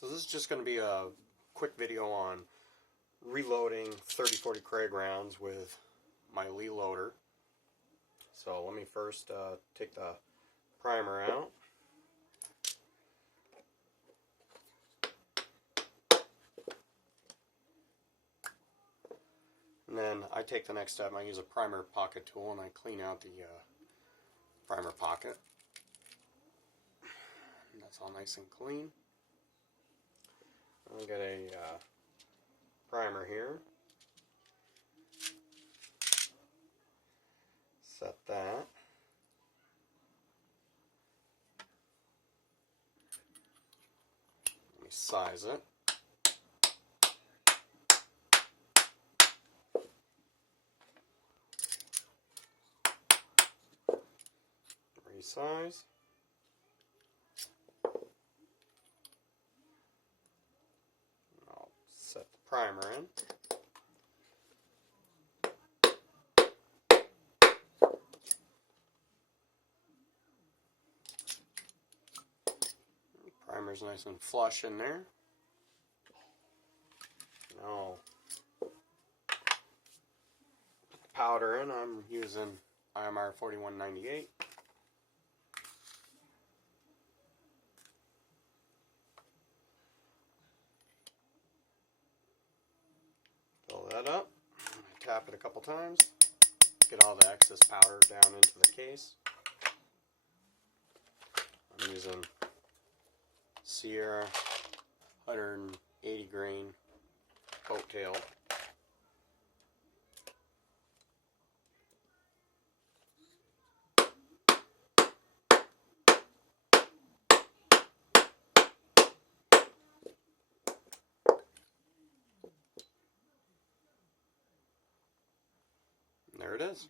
So this is just going to be a quick video on reloading 30-40 Krag rounds with my Lee loader. So let me first take the primer out. And then I take the next step. I use a primer pocket tool and I clean out the primer pocket. And that's all nice and clean. I'll get a primer here. Set that. Let me size it. Resize. I'll set the primer in. Primer's nice and flush in there. Now, put the powder in. I'm using IMR 4198. Fill that up. Tap it a couple times. Get all the excess powder down into the case. I'm using Sierra 180 grain coattail. And there it is.